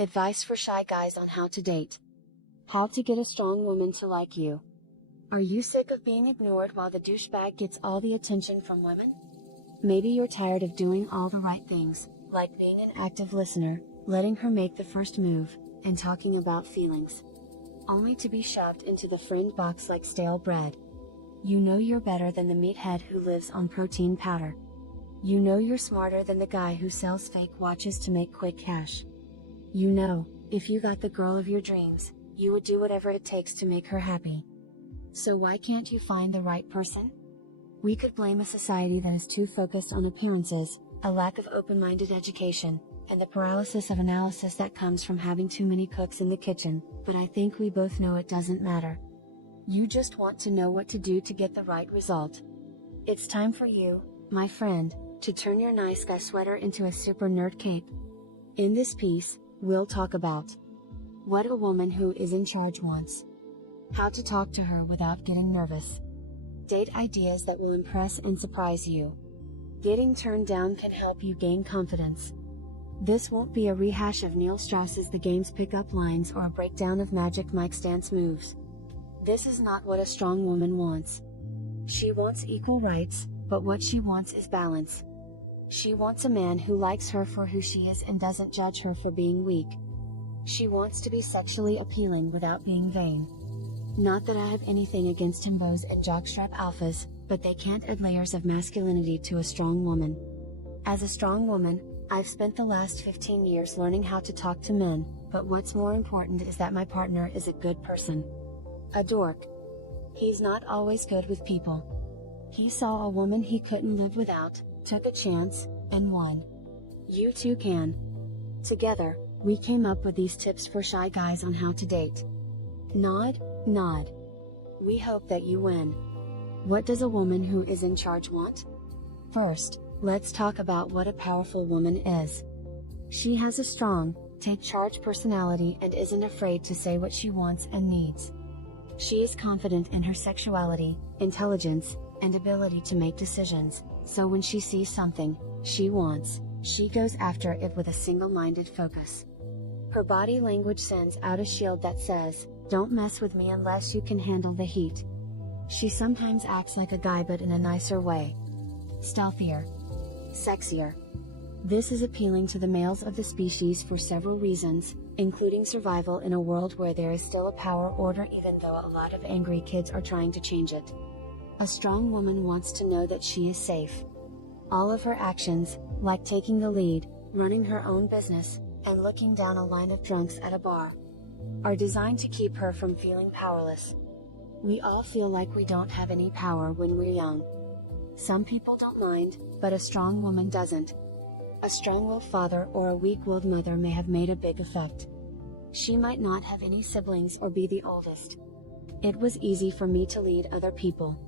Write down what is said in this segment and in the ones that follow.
Advice for shy guys on how to date. How to get a strong woman to like you. Are you sick of being ignored while the douchebag gets all the attention from women? Maybe you're tired of doing all the right things, like being an active listener, letting her make the first move, and talking about feelings, only to be shoved into the friend box like stale bread. You know you're better than the meathead who lives on protein powder. You know you're smarter than the guy who sells fake watches to make quick cash. You know, if you got the girl of your dreams, you would do whatever it takes to make her happy. So why can't you find the right person? We could blame a society that is too focused on appearances, a lack of open-minded education, and the paralysis of analysis that comes from having too many cooks in the kitchen, but I think we both know it doesn't matter. You just want to know what to do to get the right result. It's time for you, my friend, to turn your nice guy sweater into a super nerd cape. In this piece, we'll talk about what a woman who is in charge wants, how to talk to her without getting nervous, date ideas that will impress and surprise you. Getting turned down can help you gain confidence. This won't be a rehash of Neil Strauss's The Game's pickup lines or a breakdown of Magic Mike's dance moves. This is not what a strong woman wants. She wants equal rights, but what she wants is balance. She wants a man who likes her for who she is and doesn't judge her for being weak. She wants to be sexually appealing without being vain. Not that I have anything against himbos and jockstrap alphas, but they can't add layers of masculinity to a strong woman. As a strong woman, I've spent the last 15 years learning how to talk to men, but what's more important is that my partner is a good person. A dork. He's not always good with people. He saw a woman he couldn't live without, took a chance, and won. You too can. Together, we came up with these tips for shy guys on how to date. Nod, nod. We hope that you win. What does a woman who is in charge want? First, let's talk about what a powerful woman is. She has a strong, take-charge personality and isn't afraid to say what she wants and needs. She is confident in her sexuality, intelligence, and ability to make decisions, so when she sees something she wants, she goes after it with a single-minded focus. Her body language sends out a shield that says, "Don't mess with me unless you can handle the heat." She sometimes acts like a guy but in a nicer way. Stealthier. Sexier. This is appealing to the males of the species for several reasons, including survival in a world where there is still a power order even though a lot of angry kids are trying to change it. A strong woman wants to know that she is safe. All of her actions, like taking the lead, running her own business, and looking down a line of drunks at a bar, are designed to keep her from feeling powerless. We all feel like we don't have any power when we're young. Some people don't mind, but a strong woman doesn't. A strong-willed father or a weak-willed mother may have made a big effect. She might not have any siblings or be the oldest. It was easy for me to lead other people.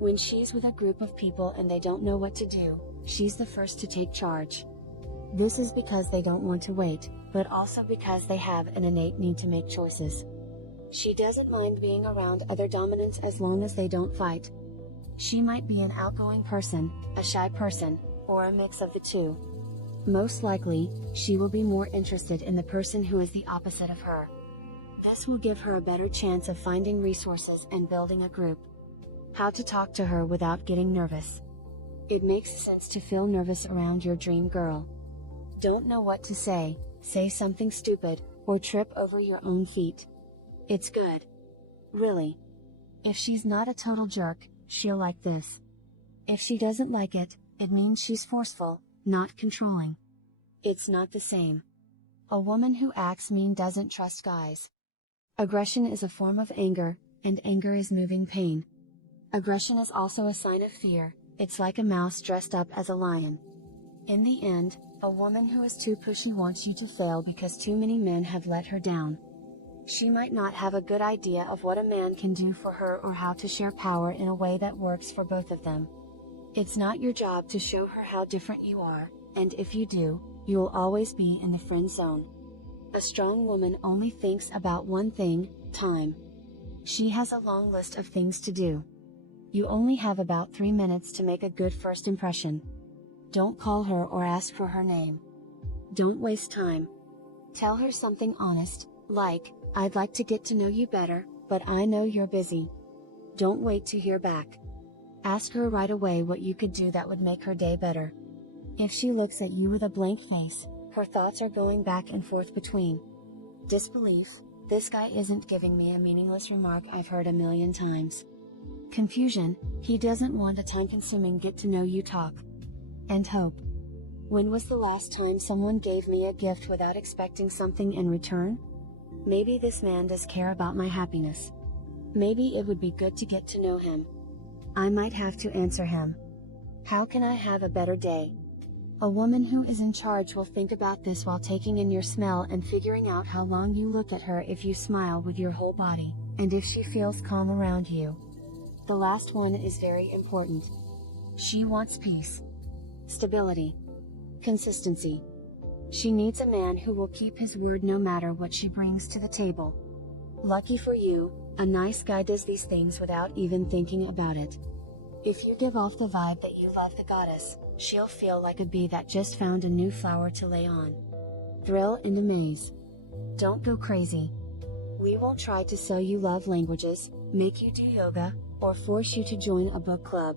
When she's with a group of people and they don't know what to do, she's the first to take charge. This is because they don't want to wait, but also because they have an innate need to make choices. She doesn't mind being around other dominants as long as they don't fight. She might be an outgoing person, a shy person, or a mix of the two. Most likely, she will be more interested in the person who is the opposite of her. This will give her a better chance of finding resources and building a group. How to talk to her without getting nervous. It makes sense to feel nervous around your dream girl. Don't know what to say something stupid, or trip over your own feet. It's good. Really. If she's not a total jerk, she'll like this. If she doesn't like it, it means she's forceful, not controlling. It's not the same. A woman who acts mean doesn't trust guys. Aggression is a form of anger, and anger is moving pain. Aggression is also a sign of fear, it's like a mouse dressed up as a lion. In the end, a woman who is too pushy wants you to fail because too many men have let her down. She might not have a good idea of what a man can do for her or how to share power in a way that works for both of them. It's not your job to show her how different you are, and if you do, you'll always be in the friend zone. A strong woman only thinks about one thing, time. She has a long list of things to do. You only have about 3 minutes to make a good first impression. Don't call her or ask for her name. Don't waste time. Tell her something honest, like, "I'd like to get to know you better, but I know you're busy." Don't wait to hear back. Ask her right away what you could do that would make her day better. If she looks at you with a blank face, her thoughts are going back and forth between disbelief, "This guy isn't giving me a meaningless remark I've heard a million times." Confusion, "He doesn't want a time-consuming get-to-know-you talk." And hope. "When was the last time someone gave me a gift without expecting something in return? Maybe this man does care about my happiness. Maybe it would be good to get to know him. I might have to answer him. How can I have a better day?" A woman who is in charge will think about this while taking in your smell and figuring out how long you look at her if you smile with your whole body, and if she feels calm around you. The last one is very important. She wants peace, stability, consistency. She needs a man who will keep his word no matter what she brings to the table. Lucky for you, a nice guy does these things without even thinking about it. If you give off the vibe that you love the goddess, she'll feel like a bee that just found a new flower to lay on. Thrill and amaze. Don't go crazy. We won't try to sell you love languages, make you do yoga, or force you to join a book club.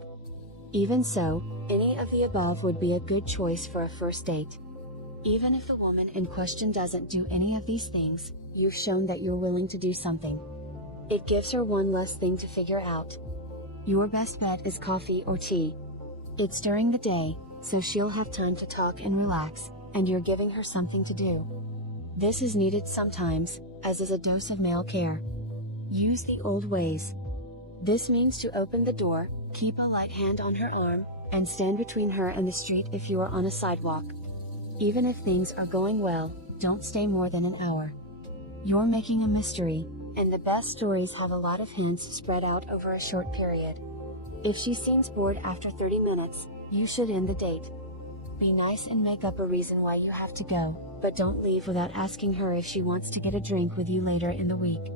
Even so, any of the above would be a good choice for a first date. Even if the woman in question doesn't do any of these things, you've shown that you're willing to do something. It gives her one less thing to figure out. Your best bet is coffee or tea. It's during the day, so she'll have time to talk and relax, and you're giving her something to do. This is needed sometimes, as is a dose of male care. Use the old ways. This means to open the door, keep a light hand on her arm, and stand between her and the street if you are on a sidewalk. Even if things are going well, don't stay more than an hour. You're making a mystery, and the best stories have a lot of hints spread out over a short period. If she seems bored after 30 minutes, you should end the date. Be nice and make up a reason why you have to go, but don't leave without asking her if she wants to get a drink with you later in the week.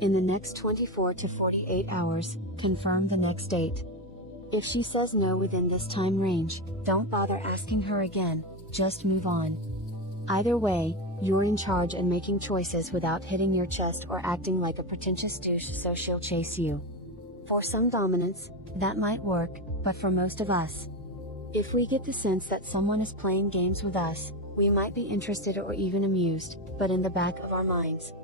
In the next 24 to 48 hours, confirm the next date. If she says no within this time range, don't bother asking her again, just move on. Either way, you're in charge and making choices without hitting your chest or acting like a pretentious douche so she'll chase you. For some dominants, that might work, but for most of us, if we get the sense that someone is playing games with us, we might be interested or even amused, but in the back of our minds,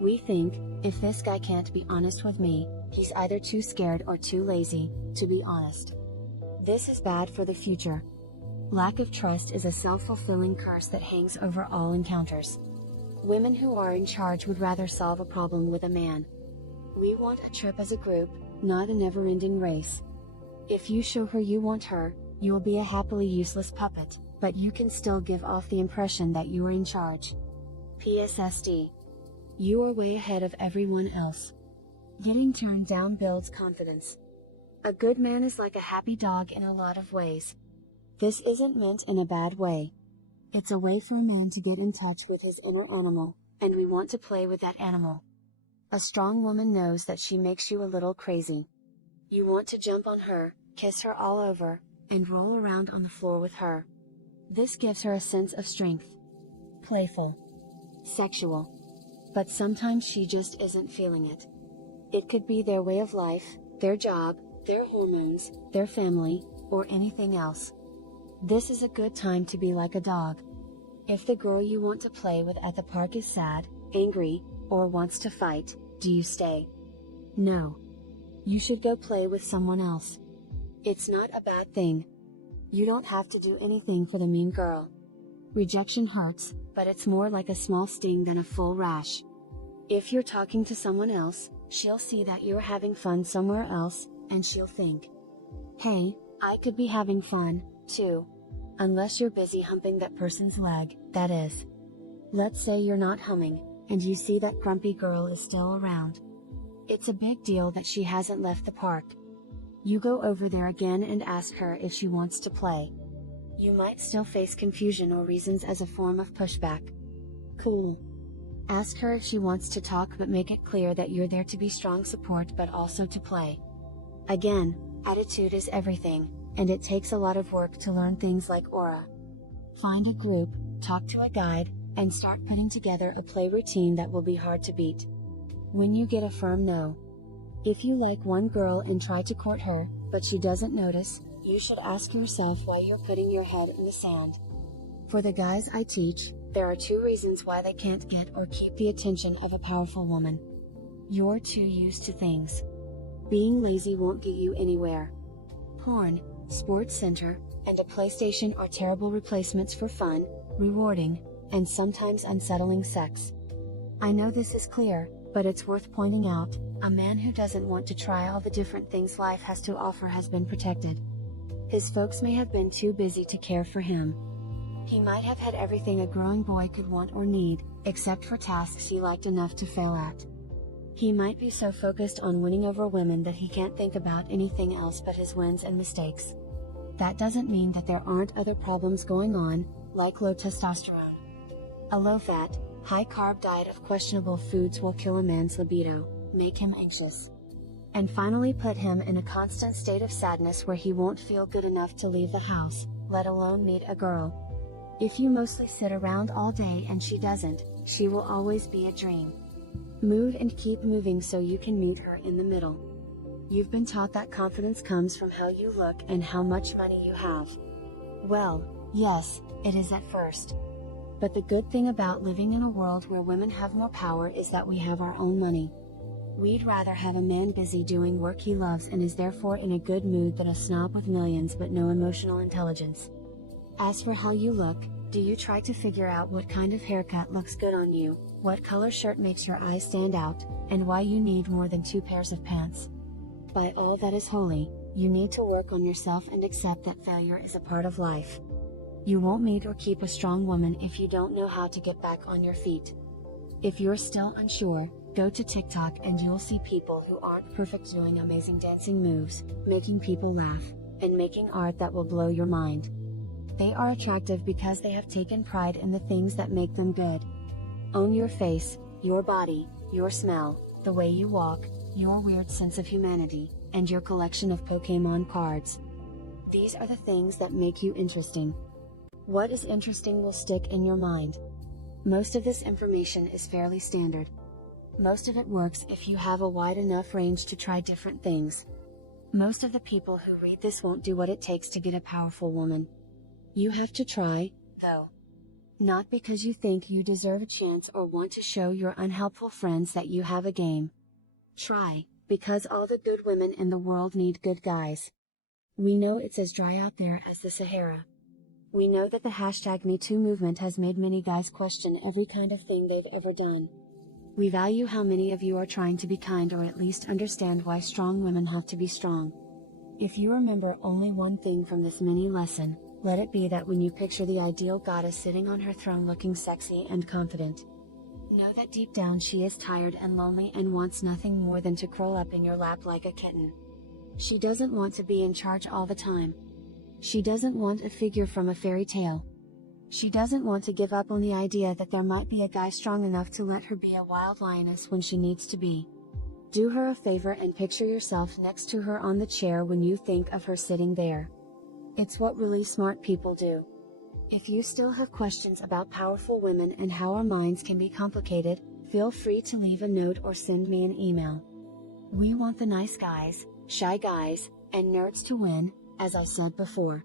we think, if this guy can't be honest with me, he's either too scared or too lazy to be honest. This is bad for the future. Lack of trust is a self-fulfilling curse that hangs over all encounters. Women who are in charge would rather solve a problem with a man. We want a trip as a group, not a never-ending race. If you show her you want her, you'll be a happily useless puppet, but you can still give off the impression that you are in charge. PSSD. You are way ahead of everyone else. Getting turned down builds confidence. A good man is like a happy dog in a lot of ways. This isn't meant in a bad way. It's a way for a man to get in touch with his inner animal, and we want to play with that animal. A strong woman knows that she makes you a little crazy. You want to jump on her, kiss her all over, and roll around on the floor with her. This gives her a sense of strength. Playful. Sexual. But sometimes she just isn't feeling it. It could be their way of life, their job, their hormones, their family, or anything else. This is a good time to be like a dog. If the girl you want to play with at the park is sad, angry, or wants to fight, do you stay? No. You should go play with someone else. It's not a bad thing. You don't have to do anything for the mean girl. Rejection hurts, but it's more like a small sting than a full rash. If you're talking to someone else, she'll see that you're having fun somewhere else, and she'll think, "Hey, I could be having fun, too." Unless you're busy humping that person's leg, that is. Let's say you're not humming, and you see that grumpy girl is still around. It's a big deal that she hasn't left the park. You go over there again and ask her if she wants to play. You might still face confusion or reasons as a form of pushback. Cool. Ask her if she wants to talk, but make it clear that you're there to be strong support but also to play. Again, attitude is everything, and it takes a lot of work to learn things like aura. Find a group, talk to a guide, and start putting together a play routine that will be hard to beat. When you get a firm no. If you like one girl and try to court her, but she doesn't notice, you should ask yourself why you're putting your head in the sand. For the guys I teach, there are 2 reasons why they can't get or keep the attention of a powerful woman. You're too used to things. Being lazy won't get you anywhere. Porn, Sports Center, and a PlayStation are terrible replacements for fun, rewarding, and sometimes unsettling sex. I know this is clear, but it's worth pointing out, a man who doesn't want to try all the different things life has to offer has been protected. His folks may have been too busy to care for him. He might have had everything a growing boy could want or need, except for tasks he liked enough to fail at. He might be so focused on winning over women that he can't think about anything else but his wins and mistakes. That doesn't mean that there aren't other problems going on, like low testosterone. A low-fat, high-carb diet of questionable foods will kill a man's libido, make him anxious, and finally put him in a constant state of sadness where he won't feel good enough to leave the house, let alone meet a girl. If you mostly sit around all day and she doesn't, she will always be a dream. Move and keep moving so you can meet her in the middle. You've been taught that confidence comes from how you look and how much money you have. Well, yes, it is at first. But the good thing about living in a world where women have more power is that we have our own money. We'd rather have a man busy doing work he loves and is therefore in a good mood than a snob with millions but no emotional intelligence. As for how you look, do you try to figure out what kind of haircut looks good on you, what color shirt makes your eyes stand out, and why you need more than 2 pairs of pants? By all that is holy, you need to work on yourself and accept that failure is a part of life. You won't meet or keep a strong woman if you don't know how to get back on your feet. If you're still unsure, go to TikTok and you'll see people who aren't perfect doing amazing dancing moves, making people laugh, and making art that will blow your mind. They are attractive because they have taken pride in the things that make them good. Own your face, your body, your smell, the way you walk, your weird sense of humanity, and your collection of Pokémon cards. These are the things that make you interesting. What is interesting will stick in your mind. Most of this information is fairly standard. Most of it works if you have a wide enough range to try different things. Most of the people who read this won't do what it takes to get a powerful woman. You have to try, though. Not because you think you deserve a chance or want to show your unhelpful friends that you have a game. Try, because all the good women in the world need good guys. We know it's as dry out there as the Sahara. We know that the #MeToo movement has made many guys question every kind of thing they've ever done. We value how many of you are trying to be kind or at least understand why strong women have to be strong. If you remember only one thing from this mini lesson, let it be that when you picture the ideal goddess sitting on her throne looking sexy and confident, know that deep down she is tired and lonely and wants nothing more than to curl up in your lap like a kitten. She doesn't want to be in charge all the time. She doesn't want a figure from a fairy tale. She doesn't want to give up on the idea that there might be a guy strong enough to let her be a wild lioness when she needs to be. Do her a favor and picture yourself next to her on the chair when you think of her sitting there. It's what really smart people do. If you still have questions about powerful women and how our minds can be complicated, feel free to leave a note or send me an email. We want the nice guys, shy guys, and nerds to win, as I said before.